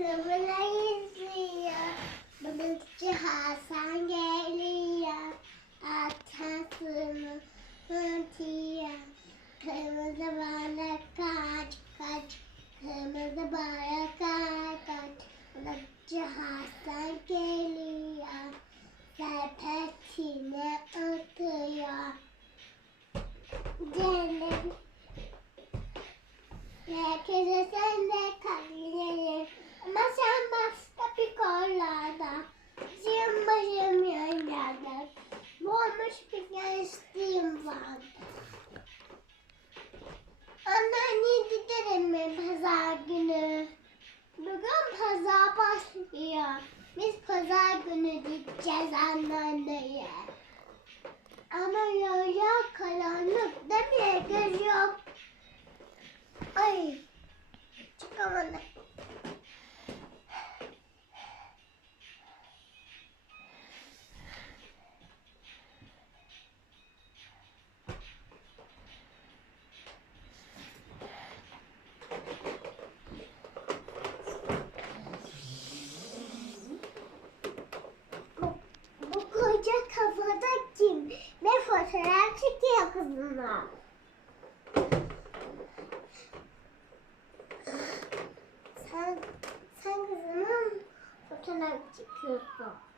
Kıvıla yüzüyor. Balıkçı Hasan geliyor. Atasını hırtıyor. Kırmızı balık kaç kaç. Kırmızı balık kaç kaç. Balıkçı Hasan geliyor. Sepetine atıyor. Gelin. Bir gençliğim var. Anneanne gidelim mi pazar günü? Bugün pazar başlıyor. Biz pazar günü gideceğiz anneanneye. Ama yaya karanlık mi? Göz yok. Ay. Çıkamadım. Fotoğraf çekiyor kızımla. Sen, sen kızımın fotoğraf çekiyorsun.